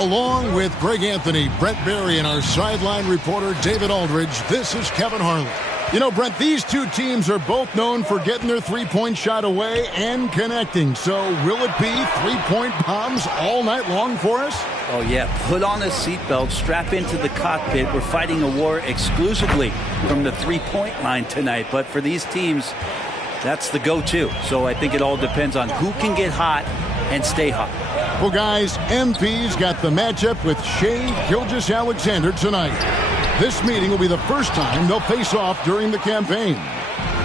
Along with Greg Anthony, Brett Berry, and our sideline reporter David Aldridge, this is Kevin Harlan. You know, Brent, these two teams are both known for getting their three-point shot away and connecting. So will it be three-point bombs all night long for us? Oh, yeah. Put on a seatbelt, strap into the cockpit. We're fighting a war exclusively from the three-point line tonight. But for these teams, that's the go-to. So I think it all depends on who can get hot and stay hot. Well, guys, MP's got the matchup with Shea Gilgeous-Alexander tonight. This meeting will be the first time they'll face off during the campaign.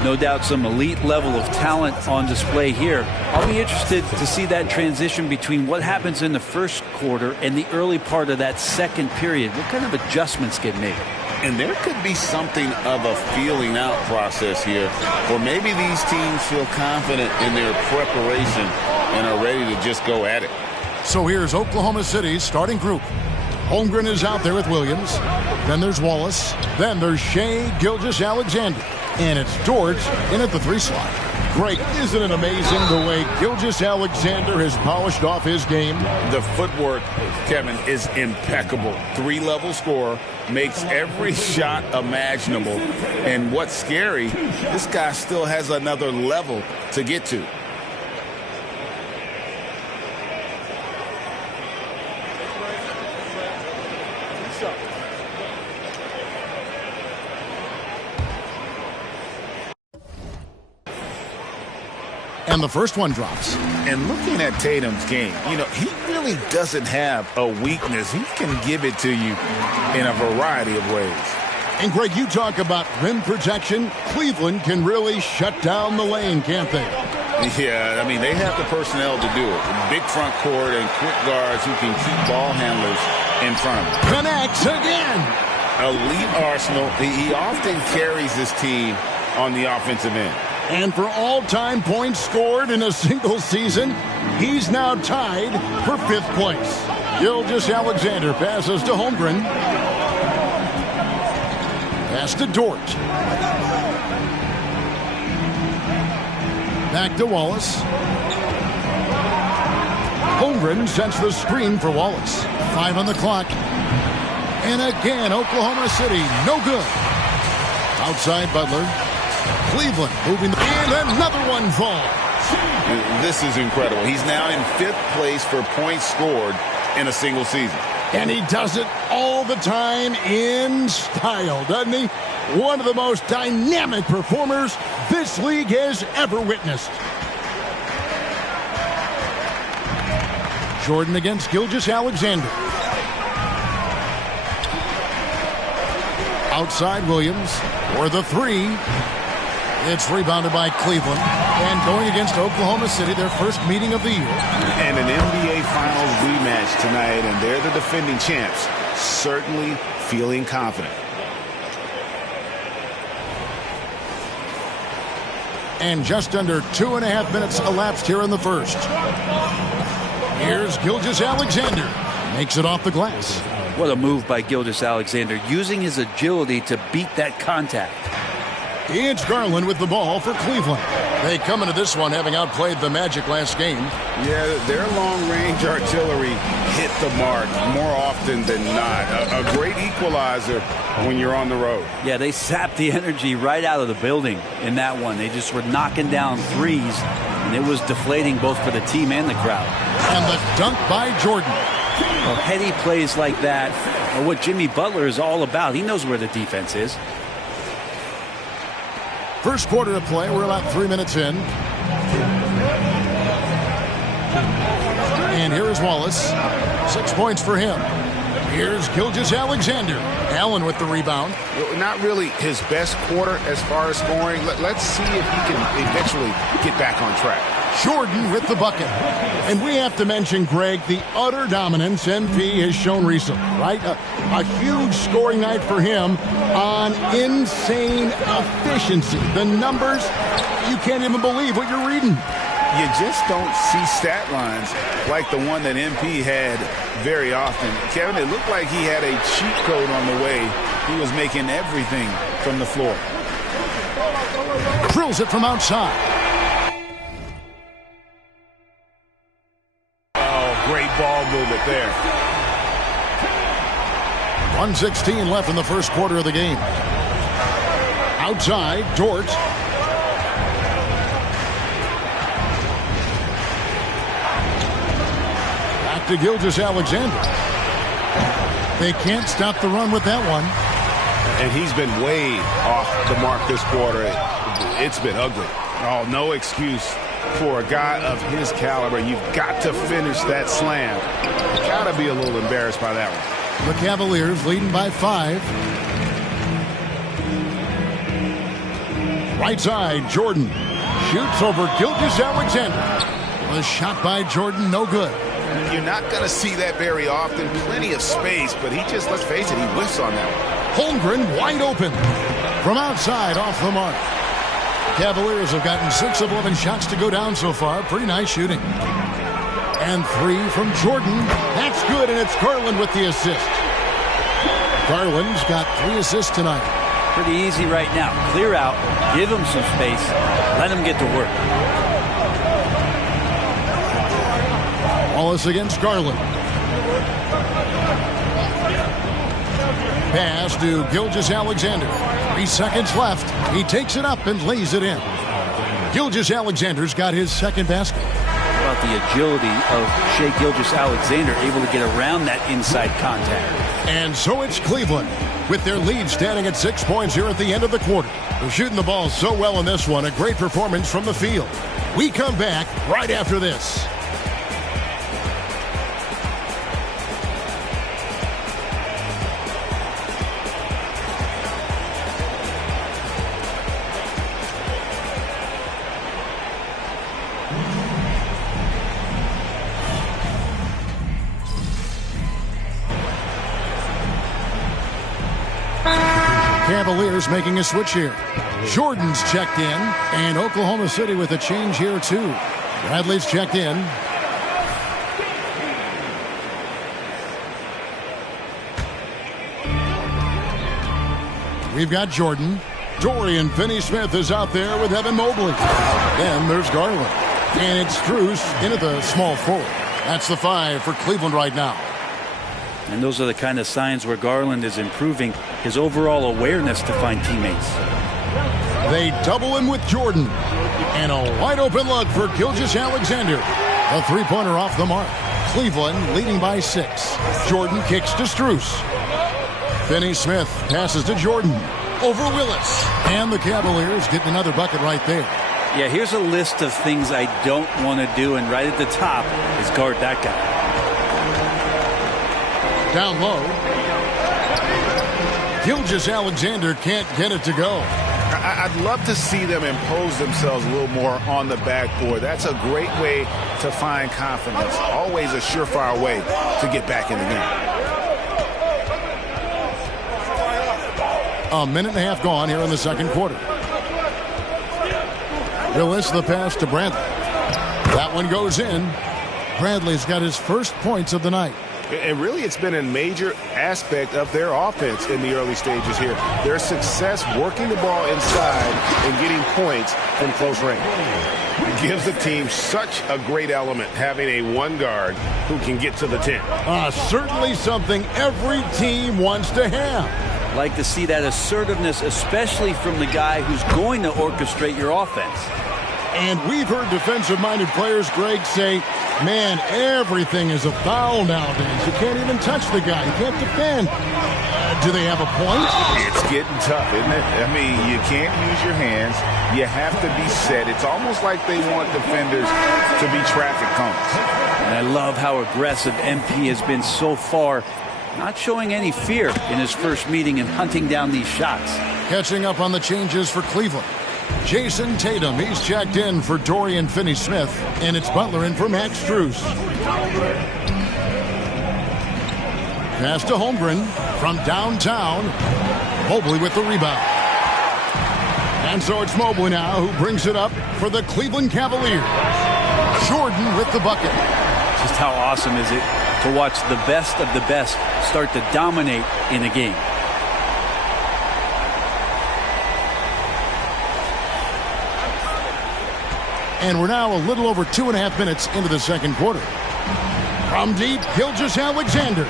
No doubt some elite level of talent on display here. I'll be interested to see that transition between what happens in the first quarter and the early part of that second period. What kind of adjustments get made? And there could be something of a feeling out process here, or maybe these teams feel confident in their preparation and are ready to just go at it. So here's Oklahoma City's starting group. Holmgren is out there with Williams. Then there's Wallace. Then there's Shea Gilgeous-Alexander. And it's Dort in at the 3 slot. Great. Isn't it amazing the way Gilgeous-Alexander has polished off his game? The footwork, Kevin, is impeccable. 3-level scorer, makes every shot imaginable. And what's scary, this guy still has another level to get to. And the first one drops. And looking at Tatum's game, you know, he really doesn't have a weakness. He can give it to you in a variety of ways. And, Greg, you talk about rim protection. Cleveland can really shut down the lane, can't they? Yeah, I mean, they have the personnel to do it. Big front court and quick guards who can keep ball handlers in front of them. Connects again. Elite arsenal. He often carries this team on the offensive end. And for all-time points scored in a single season, he's now tied for 5th place. Gilgeous-Alexander passes to Holmgren. Pass to Dort. Back to Wallace. Holmgren sets the screen for Wallace. 5 on the clock. And again, Oklahoma City, no good. Outside Butler. Cleveland moving, and another one falls. This is incredible. He's now in 5th place for points scored in a single season. And he does it all the time in style, doesn't he? One of the most dynamic performers this league has ever witnessed. Jordan against Gilgeous-Alexander. Outside Williams for the 3. It's rebounded by Cleveland. And going against Oklahoma City, their first meeting of the year. And an NBA Finals rematch tonight, and they're the defending champs. Certainly feeling confident. And just under 2.5 minutes elapsed here in the first. Here's Gilgeous-Alexander. Makes it off the glass. What a move by Gilgeous-Alexander, using his agility to beat that contact. It's Garland with the ball for Cleveland. They come into this one having outplayed the Magic last game. Yeah, their long-range artillery hit the mark more often than not. A great equalizer when you're on the road. Yeah, they sapped the energy right out of the building in that one. They just were knocking down threes, and it was deflating both for the team and the crowd. And the dunk by Jordan. Well, heady plays like that are what Jimmy Butler is all about. He knows where the defense is. First quarter of play, we're about 3 minutes in. And here is Wallace. 6 points for him. Here's Gilgeous-Alexander. Allen with the rebound. Not really his best quarter as far as scoring. Let's see if he can eventually get back on track. Jordan with the bucket. And we have to mention, Greg, the utter dominance MP has shown recently, right? A huge scoring night for him on insane efficiency. The numbers, you can't even believe what you're reading. You just don't see stat lines like the one that MP had very often. Kevin, it looked like he had a cheat code on the way. He was making everything from the floor. Drills it from outside. Great ball movement there. 1:16 left in the first quarter of the game. Outside, Dort. Back to Gilgeous-Alexander. They can't stop the run with that one. And he's been way off the mark this quarter. It's been ugly. Oh, no excuse for a guy of his caliber. You've got to finish that slam. You've got to be a little embarrassed by that one. The Cavaliers leading by 5. Right side, Jordan shoots over Gilgeous-Alexander. The shot by Jordan, no good. You're not going to see that very often. Plenty of space, but he just, let's face it, he whiffs on that one. Holmgren wide open from outside, off the mark. Cavaliers have gotten 6 of 11 shots to go down so far. Pretty nice shooting. And 3 from Jordan. That's good, and it's Garland with the assist. Garland's got 3 assists tonight. Pretty easy right now. Clear out, give him some space, let him get to work. Wallace against Garland. Pass to Gilgeous-Alexander. 3 seconds left. He takes it up and lays it in. Gilgeous-Alexander's got his second basket. How about the agility of Shai Gilgeous-Alexander, able to get around that inside contact. And so it's Cleveland with their lead standing at 6 points here at the end of the quarter. They're shooting the ball so well in this one. A great performance from the field. We come back right after this. Cavaliers making a switch here. Jordan's checked in, and Oklahoma City with a change here too. Bradley's checked in. We've got Jordan. Dorian Finney-Smith is out there with Evan Mobley. Then there's Garland. And it's Strus into the small forward. That's the 5 for Cleveland right now. And those are the kind of signs where Garland is improving his overall awareness to find teammates. They double him with Jordan. And a wide open look for Gilgeous-Alexander. A 3-pointer off the mark. Cleveland leading by 6. Jordan kicks to Strus. Finney-Smith passes to Jordan. Over Willis. And the Cavaliers getting another bucket right there. Yeah, here's a list of things I don't want to do, and right at the top is guard that guy. Down low. Gilgeous-Alexander can't get it to go. I'd love to see them impose themselves a little more on the backboard. That's a great way to find confidence. Always a surefire way to get back in the game. A minute and a half gone here in the second quarter. Willis, the pass to Bradley. That one goes in. Bradley's got his first points of the night. And really, it's been a major aspect of their offense in the early stages here. Their success working the ball inside and getting points from close range. It gives the team such a great element, having a one guard who can get to the 10. Certainly something every team wants to have. Like to see that assertiveness, especially from the guy who's going to orchestrate your offense. And we've heard defensive-minded players, Greg, say, man, everything is a foul nowadays. You can't even touch the guy. You can't defend. Do they have a point? It's getting tough, isn't it? I mean, you can't use your hands. You have to be set. It's almost like they want defenders to be traffic cones. And I love how aggressive MP has been so far, not showing any fear in his first meeting and hunting down these shots. Catching up on the changes for Cleveland. Jason Tatum, he's checked in for Dorian Finney-Smith, and it's Butler in for Max Strus. Pass to Holmgren from downtown. Mobley with the rebound. And so it's Mobley now who brings it up for the Cleveland Cavaliers. Jordan with the bucket. Just how awesome is it to watch the best of the best start to dominate in a game. And we're now a little over 2.5 minutes into the second quarter. From deep, Gilgeous-Alexander.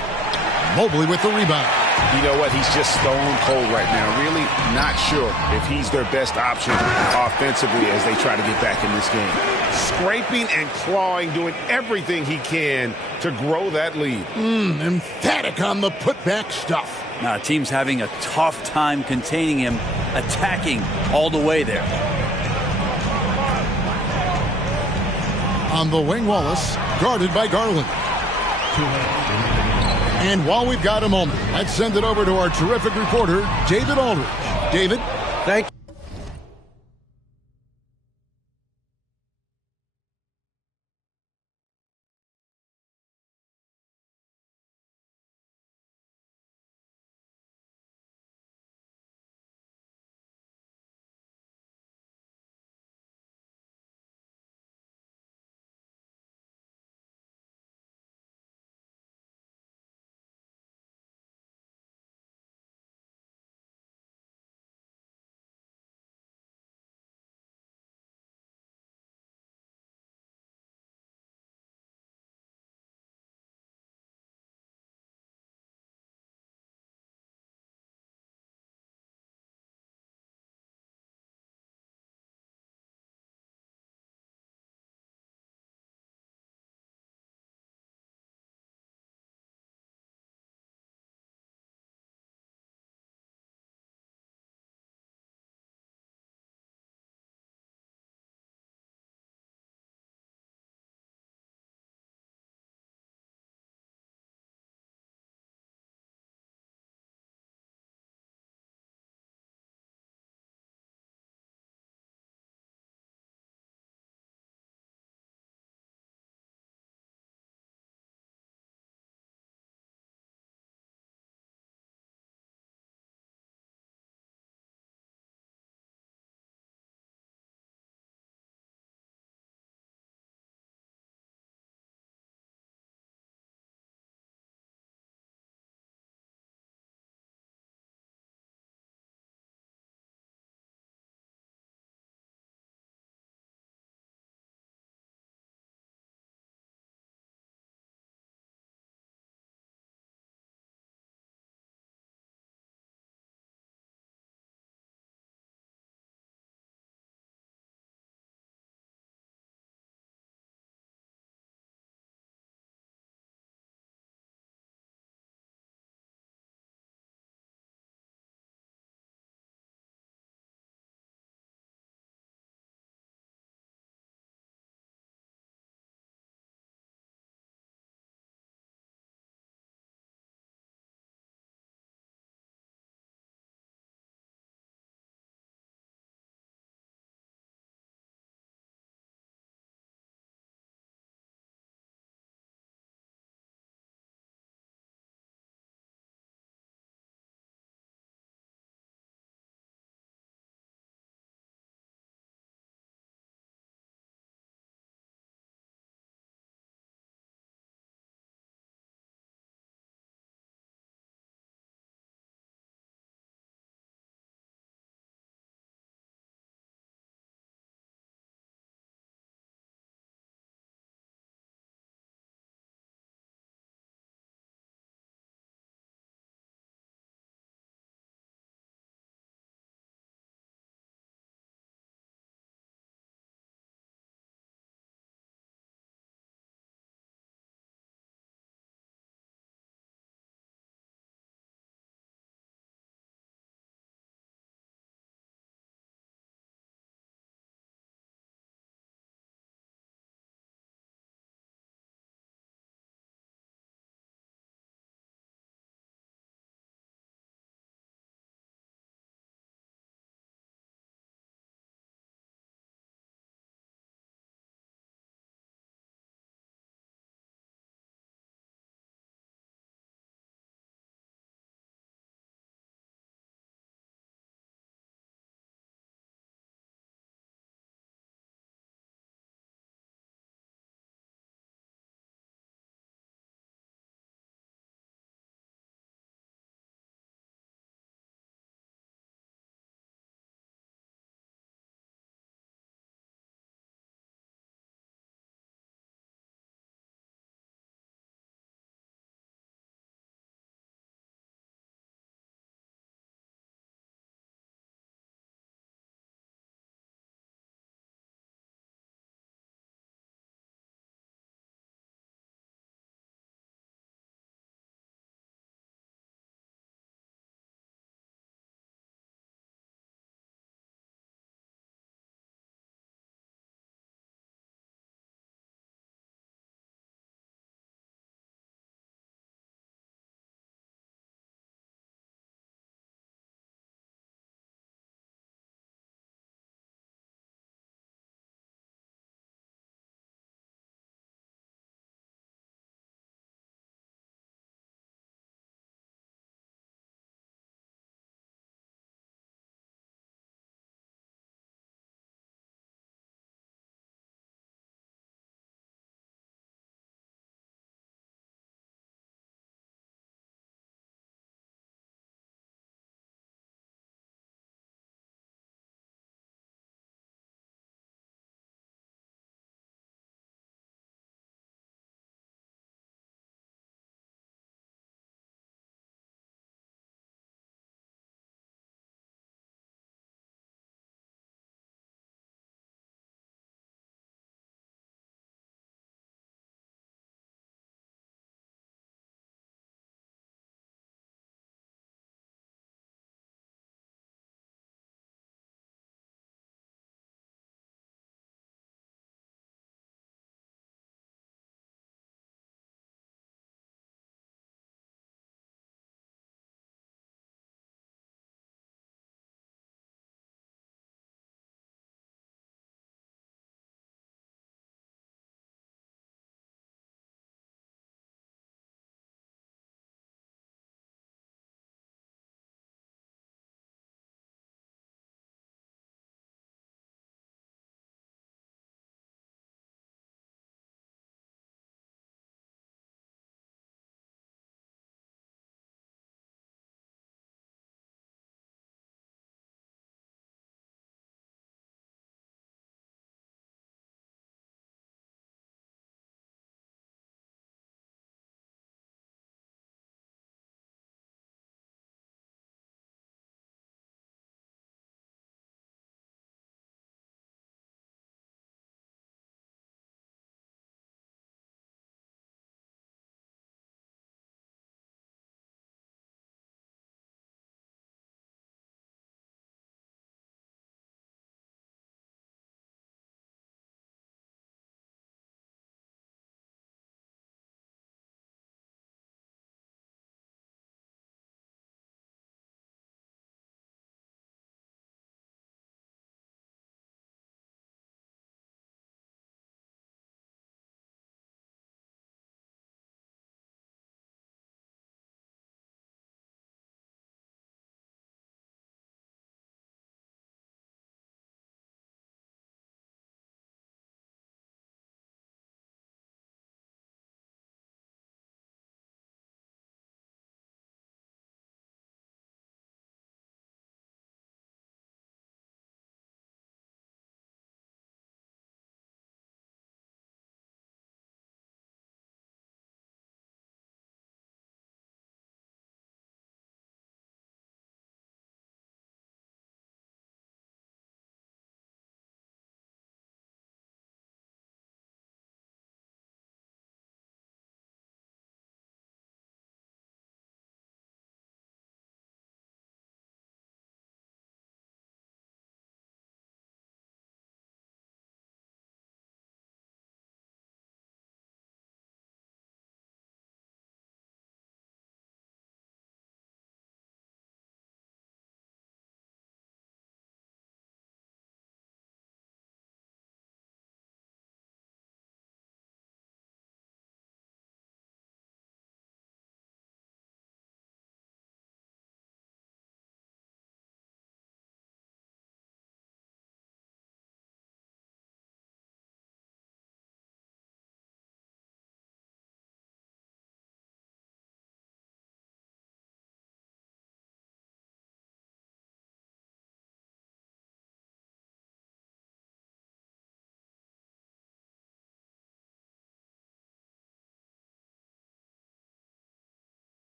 Mobley with the rebound. You know what? He's just stone cold right now. Really not sure if he's their best option offensively as they try to get back in this game. Scraping and clawing, doing everything he can to grow that lead. Emphatic on the putback stuff. Now, team's having a tough time containing him, attacking all the way there. On the wing, Wallace, guarded by Garland. And while we've got a moment, let's send it over to our terrific reporter, David Aldridge. David? Thank you.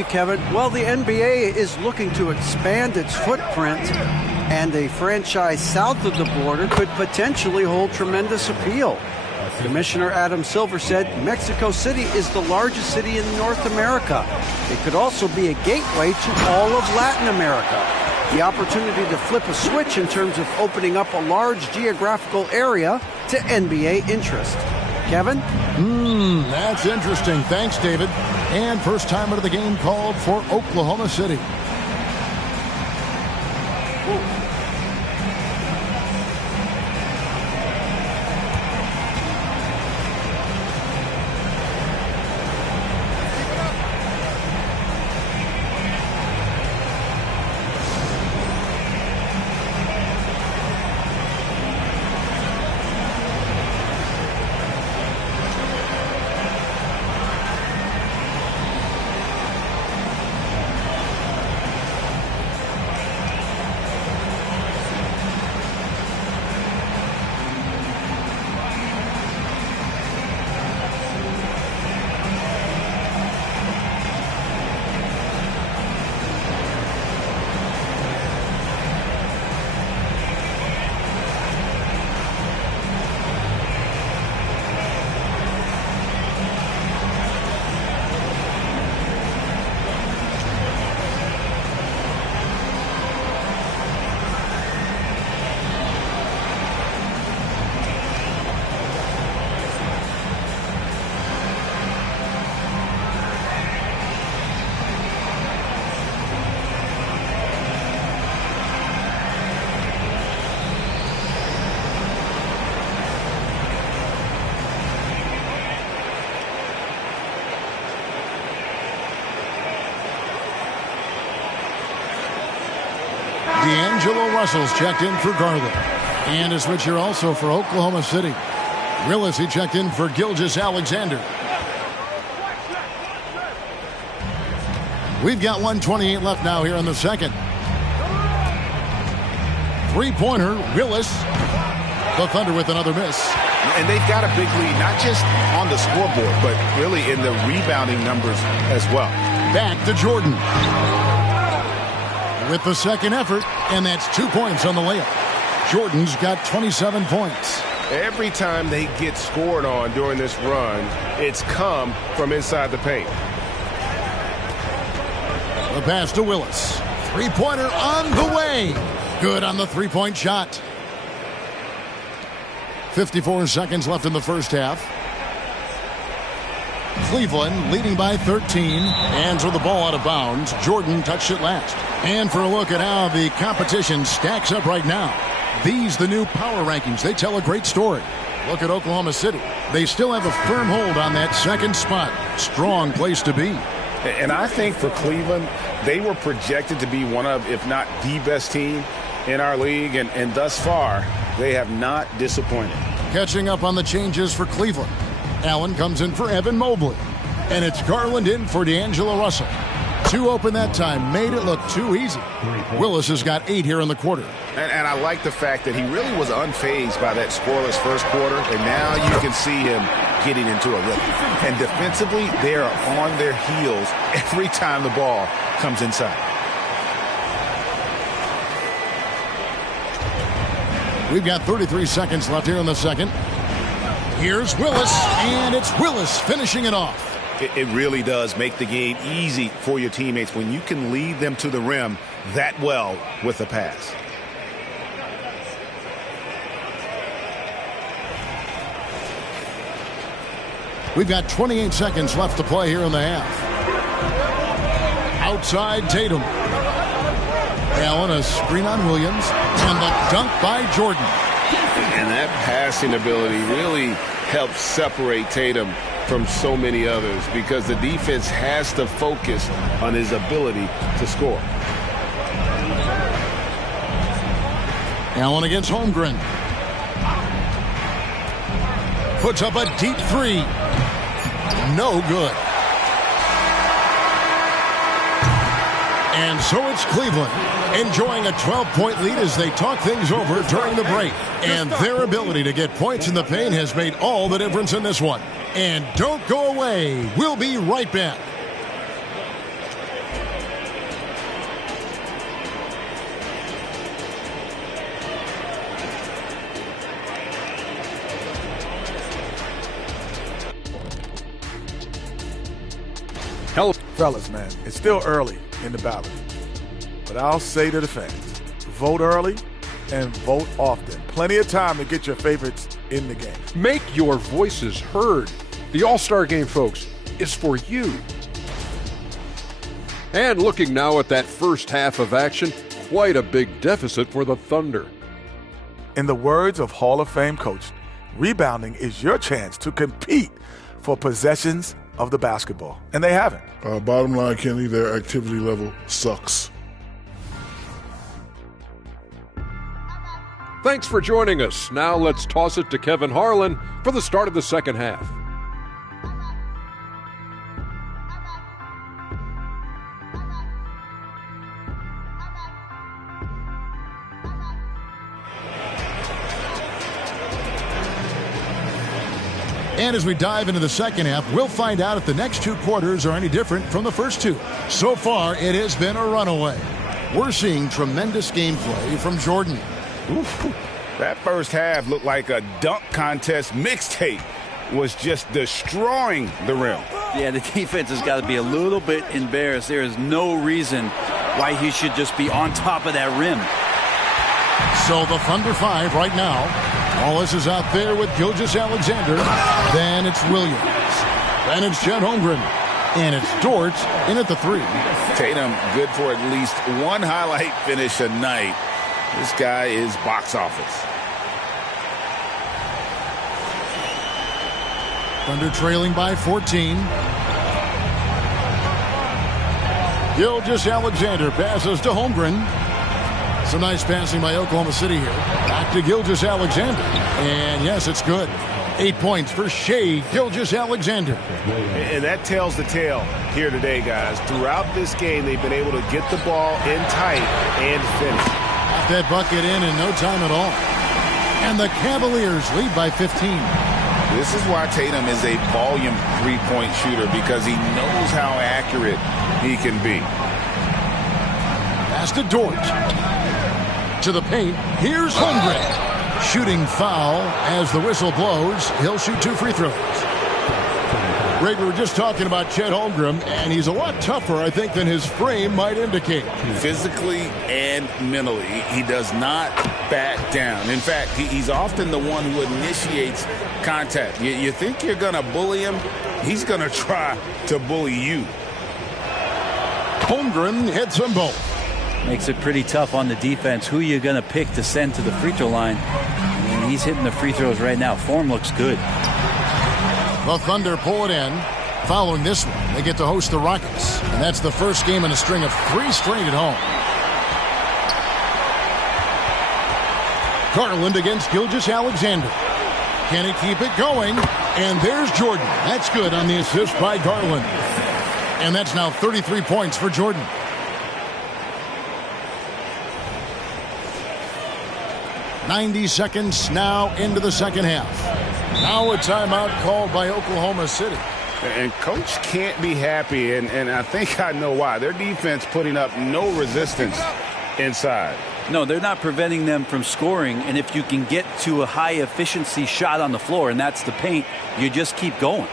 you, Kevin. Well, the NBA is looking to expand its footprint, and a franchise south of the border could potentially hold tremendous appeal. Commissioner Adam Silver said Mexico City is the largest city in North America. It could also be a gateway to all of Latin America. The opportunity to flip a switch in terms of opening up a large geographical area to NBA interest. Kevin? That's interesting. Thanks, David. And first timer of the game called for Oklahoma City. D'Angelo Russell's checked in for Garland. And a switch here also for Oklahoma City. Willis, he checked in for Gilgeous-Alexander. We've got 1:28 left now here in the second. Three-pointer, Willis. The Thunder with another miss. And they've got a big lead, not just on the scoreboard, but really in the rebounding numbers as well. Back to Jordan. With the second effort, and that's 2 points on the layup. Jordan's got 27 points. Every time they get scored on during this run, it's come from inside the paint. The pass to Willis. Three-pointer on the way. Good on the three-point shot. 54 seconds left in the first half. Cleveland leading by 13. And throw the ball out of bounds. Jordan touched it last. And for a look at how the competition stacks up right now. These, the new power rankings, they tell a great story. Look at Oklahoma City. They still have a firm hold on that second spot. Strong place to be. And I think for Cleveland, they were projected to be one of, if not the best team in our league. And thus far, they have not disappointed. Catching up on the changes for Cleveland. Allen comes in for Evan Mobley. And it's Garland in for D'Angelo Russell. Two open that time, made it look too easy. Willis has got 8 here in the quarter. And I like the fact that he really was unfazed by that scoreless first quarter. And now you can see him getting into a rhythm. And defensively, they are on their heels every time the ball comes inside. We've got 33 seconds left here in the second. Here's Willis, and it's Willis finishing it off. It really does make the game easy for your teammates when you can lead them to the rim that well with the pass. We've got 28 seconds left to play here in the half. Outside Tatum. Allen, a screen on Williams, and the dunk by Jordan. And that passing ability really helps separate Tatum from so many others because the defense has to focus on his ability to score. Allen against Holmgren. Puts up a deep three. No good. And so it's Cleveland enjoying a 12-point lead as they talk things over during the break. And their ability to get points in the paint has made all the difference in this one. And don't go away. We'll be right back. Hell, fellas, man, it's still early in the ballot. But I'll say to the fans, vote early and vote often. Plenty of time to get your favorites in the game. make your voices heard. The All-Star Game, folks, is for you. And looking now at that first half of action, quite a big deficit for the Thunder. In the words of Hall of Fame coach, rebounding is your chance to compete for possessions of the basketball. And they haven't. Bottom line, Kenny, their activity level sucks. Thanks for joining us. Now let's toss it to Kevin Harlan for the start of the second half. And as we dive into the second half, we'll find out if the next two quarters are any different from the first two. So far, it has been a runaway. We're seeing tremendous gameplay from Jordan. Oof. That first half looked like a dunk contest mixtape. Was just destroying the rim. Yeah, the defense has got to be a little bit embarrassed. There is no reason why he should just be on top of that rim. So the Thunder 5 right now. Wallace is out there with Gilgeous-Alexander. Then it's Williams. Then it's Chet Holmgren. And it's Dort in at the 3. Tatum good for at least one highlight finish a night. This guy is box office. Thunder trailing by 14. Gilgeous-Alexander passes to Holmgren. Some nice passing by Oklahoma City here. Back to Gilgeous-Alexander. And yes, it's good. 8 points for Shai Gilgeous-Alexander. And that tells the tale here today, guys. Throughout this game, they've been able to get the ball in tight and finish. Got that bucket in no time at all. And the Cavaliers lead by 15. This is why Tatum is a volume three-point shooter, because he knows how accurate he can be. Pass to Dort. To the paint. Here's Holmgren. Shooting foul as the whistle blows. He'll shoot 2 free throws. Greg, we were just talking about Chet Holmgren, and he's a lot tougher, I think, than his frame might indicate. Physically and mentally, he does not back down. In fact, he's often the one who initiates contact. You think you're going to bully him, he's going to try to bully you. Holmgren hits them both. Makes it pretty tough on the defense. Who you're going to pick to send to the free throw line. And he's hitting the free throws right now. Form looks good. The Thunder pull it in. Following this one, they get to host the Rockets. And that's the first game in a string of 3 straight at home. Garland against Gilgeous-Alexander. Can he keep it going? And there's Jordan. That's good on the assist by Garland. And that's now 33 points for Jordan. .90 seconds now into the second half. Now a timeout called by Oklahoma City. And Coach can't be happy, and I think I know why. Their defense putting up no resistance inside. No, they're not preventing them from scoring, and if you can get to a high-efficiency shot on the floor, and that's the paint, you just keep going.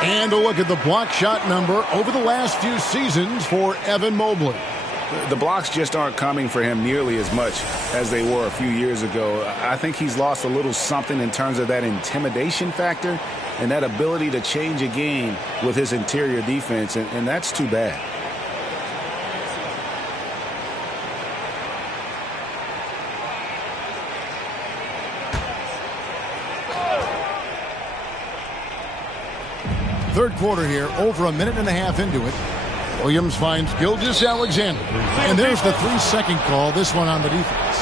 And a look at the block shot number over the last few seasons for Evan Mobley. The blocks just aren't coming for him nearly as much as they were a few years ago. I think he's lost a little something in terms of that intimidation factor and that ability to change a game with his interior defense, and that's too bad. Third quarter here, over a minute and a half into it. Williams finds Gilgeous-Alexander. And there's the 3-second call, this one on the defense.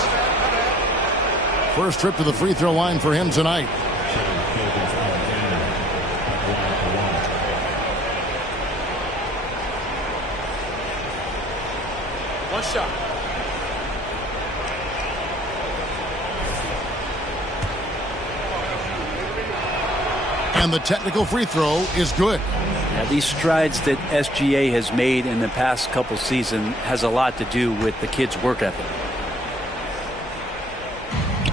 First trip to the free throw line for him tonight. One shot. And the technical free throw is good. Yeah, these strides that SGA has made in the past couple seasons has a lot to do with the kid's work ethic.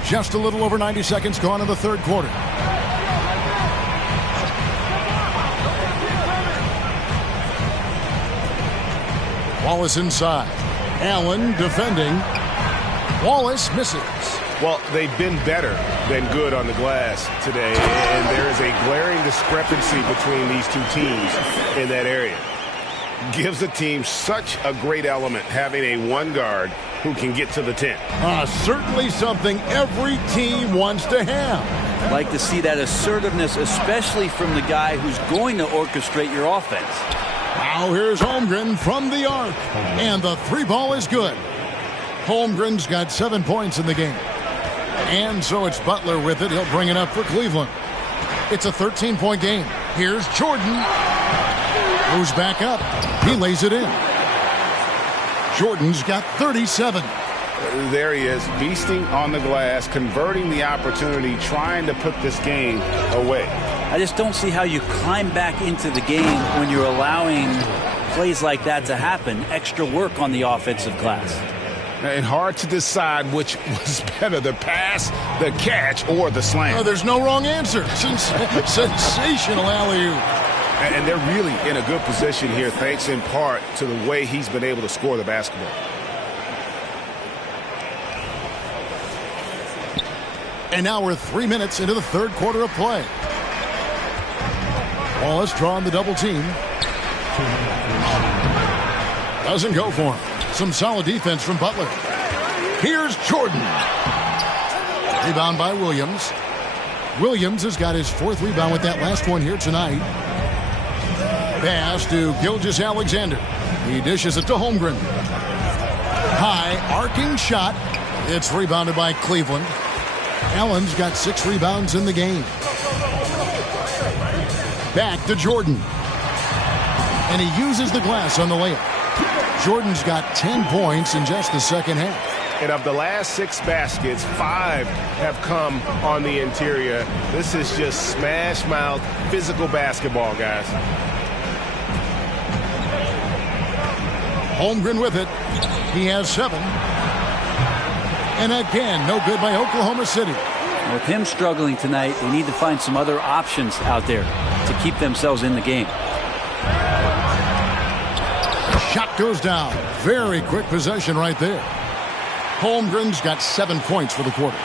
Just a little over 90 seconds gone in the third quarter. Wallace inside. Allen defending. Wallace misses. Well, they've been better than good on the glass today, and there is a glaring discrepancy between these two teams in that area. Gives the team such a great element having a one guard who can get to the 10. Certainly something every team wants to have. Like to see that assertiveness, especially from the guy who's going to orchestrate your offense. Now here's Holmgren from the arc, and the three ball is good. Holmgren's got 7 points in the game. And so it's Butler with it. He'll bring it up for Cleveland. It's a 13-point game. Here's Jordan. Goes back up. He lays it in. Jordan's got 37. There he is, beasting on the glass, converting the opportunity, trying to put this game away. I just don't see how you climb back into the game when you're allowing plays like that to happen. Extra work on the offensive glass. And hard to decide which was better, the pass, the catch, or the slam. Oh, there's no wrong answer. Sensational alley-oop. And they're really in a good position here, thanks in part to the way he's been able to score the basketball. And now we're 3 minutes into the third quarter of play. Wallace drawing the double team. Doesn't go for him. Some solid defense from Butler. Here's Jordan. Rebound by Williams. Williams has got his fourth rebound with that last one here tonight. Pass to Gilgeous-Alexander. He dishes it to Holmgren. High arcing shot. It's rebounded by Cleveland. Allen's got 6 rebounds in the game. Back to Jordan. And he uses the glass on the layup. Jordan's got 10 points in just the second half. And of the last 6 baskets, 5 have come on the interior. This is just smash mouth physical basketball, guys. Holmgren with it. He has 7. And again, no good by Oklahoma City. With him struggling tonight, they need to find some other options out there to keep themselves in the game. Shot goes down. Very quick possession right there. Holmgren's got 7 points for the quarter.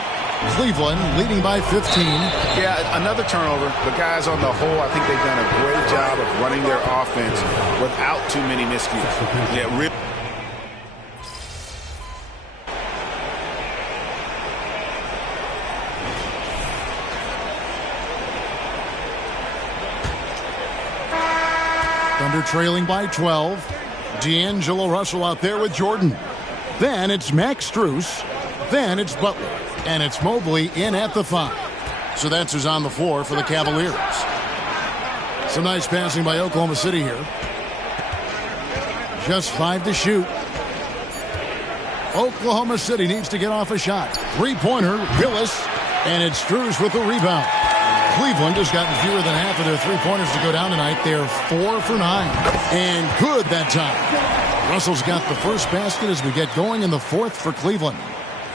Cleveland leading by 15. Yeah, another turnover. The guys on the whole, I think they've done a great job of running their offense without too many miscues. Yeah, really. Thunder trailing by 12. D'Angelo Russell out there with Jordan. Then it's Max Strus. Then it's Butler. And it's Mobley in at the 5. So that's who's on the floor for the Cavaliers. Some nice passing by Oklahoma City here. Just 5 to shoot. Oklahoma City needs to get off a shot. 3-pointer, Willis. And it's Strus with the rebound. Cleveland has gotten fewer than half of their 3-pointers to go down tonight. They're 4 for 9. And good that time. Russell's got the first basket as we get going in the 4th for Cleveland.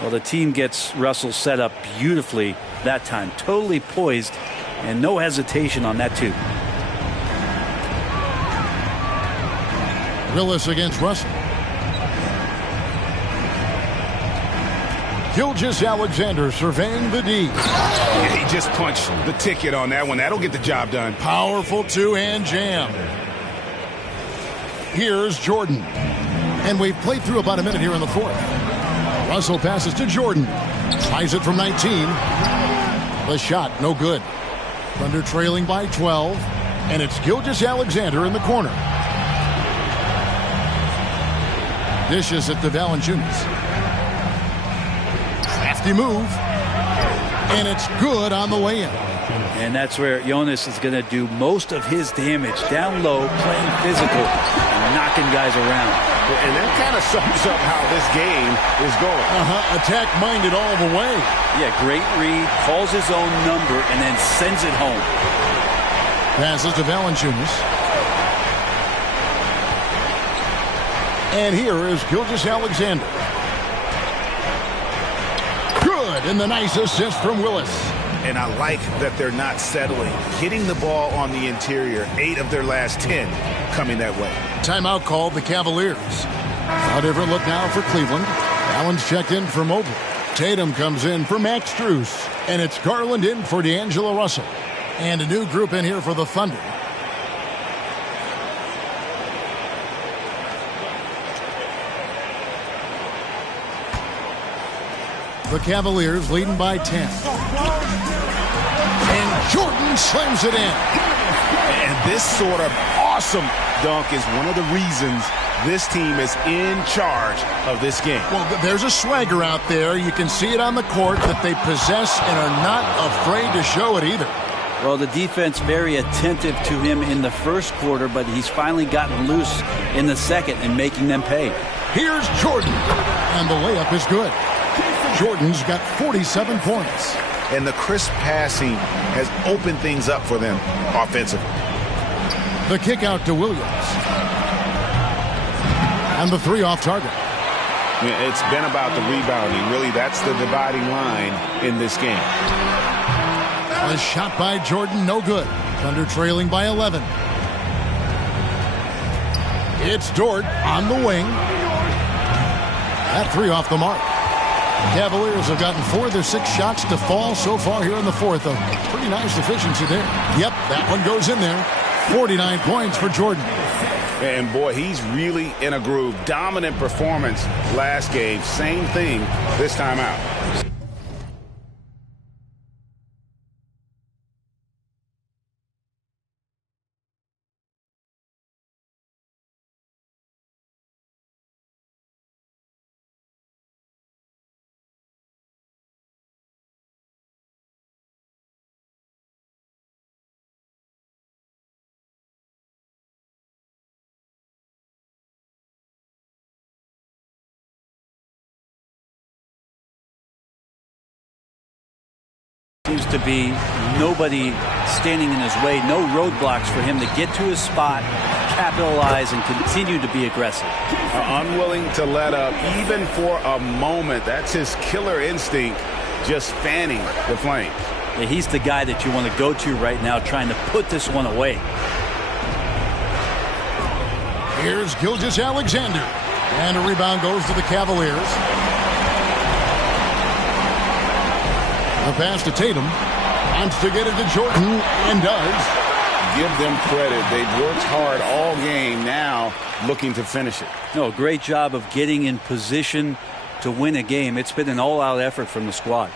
Well, the team gets Russell set up beautifully that time. Totally poised and no hesitation on that too. Willis against Russell. Gilgeous-Alexander surveying the D. Yeah, he just punched the ticket on that one. That'll get the job done. Powerful two-hand jam. Here's Jordan. And we've played through about a minute here in the fourth. Russell passes to Jordan. Tries it from 19. The shot, no good. Thunder trailing by 12. And it's Gilgeous-Alexander in the corner. Dishes it to Valanciunas. Crafty move. And it's good on the way in. And that's where Jonas is going to do most of his damage. Down low, playing physical, and knocking guys around. And that kind of sums up how this game is going. Attack-minded all the way. Yeah, great read, calls his own number, and then sends it home. Passes to Valanciunas. And here is Gilgeous-Alexander. Good, and the nice assist from Willis. And I like that they're not settling. Hitting the ball on the interior, 8 of their last 10 coming that way. Timeout called the Cavaliers. A different look now for Cleveland. Allen's checked in for Mobley. Tatum comes in for Max Strus. And it's Garland in for D'Angelo Russell. And a new group in here for the Thunder. The Cavaliers leading by 10. And Jordan slams it in. And this sort of awesome dunk is one of the reasons this team is in charge of this game. Well, there's a swagger out there. You can see it on the court that they possess and are not afraid to show it either. Well, the defense very attentive to him in the first quarter, but he's finally gotten loose in the second and making them pay. Here's Jordan. And the layup is good. Jordan's got 47 points. And the crisp passing has opened things up for them offensively. The kick out to Williams. And the three off target. It's been about the rebounding. Really, that's the dividing line in this game. A shot by Jordan, no good. Thunder trailing by 11. It's Dort on the wing. That three off the mark. Cavaliers have gotten 4 of their 6 shots to fall so far here in the fourth. A pretty nice efficiency there. Yep, that one goes in there. 49 points for Jordan. And boy, he's really in a groove. Dominant performance last game. Same thing this time out. Seems to be nobody standing in his way, no roadblocks for him to get to his spot, capitalize, and continue to be aggressive. Unwilling to let up even for a moment. That's his killer instinct, just fanning the flames. Yeah, he's the guy that you want to go to right now, trying to put this one away. Here's Gilgeous-Alexander. And a rebound goes to the Cavaliers. The pass to Tatum. Wants to get it to Jordan, and does. Give them credit. They've worked hard all game, now looking to finish it. No, great job of getting in position to win a game. It's been an all-out effort from the squad.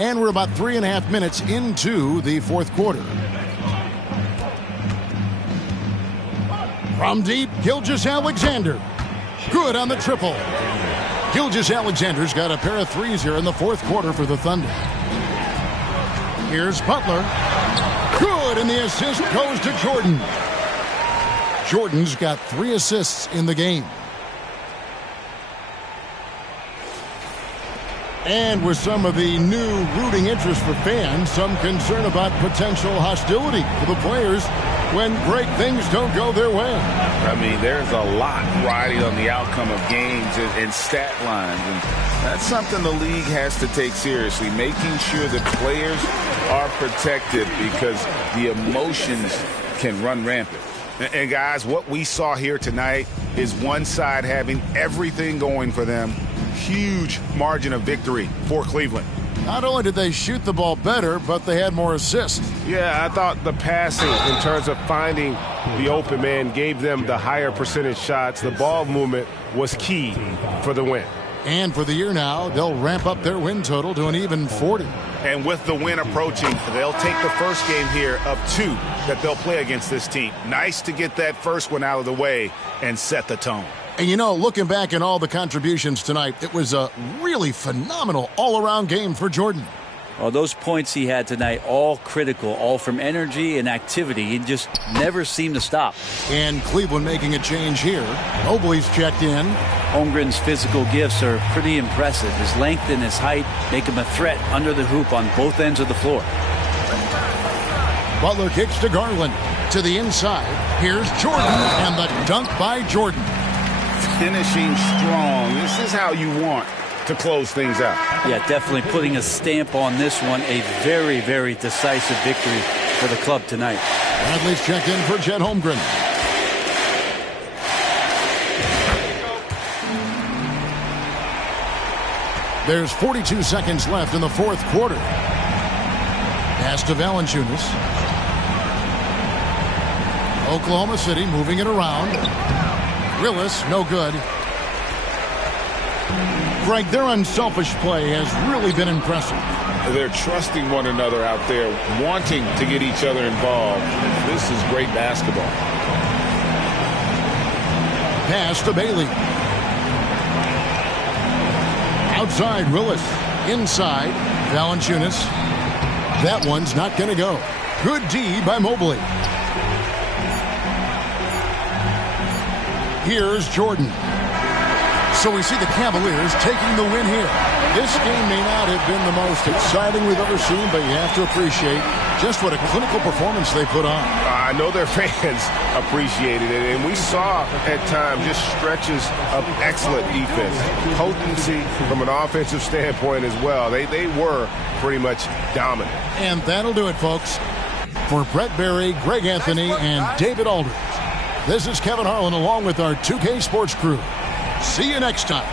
And we're about 3.5 minutes into the fourth quarter. From deep, Gilgeous-Alexander. Good on the triple. Gilgeous-Alexander's got a pair of threes here in the fourth quarter for the Thunder. Here's Butler. Good, and the assist goes to Jordan. Jordan's got 3 assists in the game. And with some of the new rooting interest for fans, some concern about potential hostility for the players when great things don't go their way. I mean, there's a lot riding on the outcome of games and stat lines. And that's something the league has to take seriously, making sure that players are protected because the emotions can run rampant. And guys, what we saw here tonight is one side having everything going for them. Huge margin of victory for Cleveland. Not only did they shoot the ball better, but they had more assists. Yeah, I thought the passing in terms of finding the open man gave them the higher percentage shots. The ball movement was key for the win. And for the year now, they'll ramp up their win total to an even 40. And with the win approaching, they'll take the first game here of 2 that they'll play against this team. Nice to get that first one out of the way and set the tone. And you know, looking back at all the contributions tonight, it was a really phenomenal all-around game for Jordan. Well, those points he had tonight, all critical, all from energy and activity. He just never seemed to stop. And Cleveland making a change here. Mobley's checked in. Holmgren's physical gifts are pretty impressive. His length and his height make him a threat under the hoop on both ends of the floor. Butler kicks to Garland. To the inside. Here's Jordan, and the dunk by Jordan. Finishing strong. This is how you want to close things out. Yeah, definitely putting a stamp on this one. A very, very decisive victory for the club tonight. Bradley's checked in for Chet Holmgren. There's 42 seconds left in the fourth quarter. Pass to Valanciunas. Oklahoma City moving it around. Willis, no good. Greg, their unselfish play has really been impressive. They're trusting one another out there, wanting to get each other involved. This is great basketball. Pass to Bailey. Outside, Willis. Inside, Valanciunas. That one's not going to go. Good D by Mobley. Here's Jordan. So we see the Cavaliers taking the win here. This game may not have been the most exciting we've ever seen, but you have to appreciate just what a clinical performance they put on. I know their fans appreciated it, and we saw at times just stretches of excellent defense. Potency from an offensive standpoint as well. They were pretty much dominant. And that'll do it, folks. For Brett Berry, Greg Anthony, and David Aldridge, this is Kevin Harlan along with our 2K Sports crew. See you next time.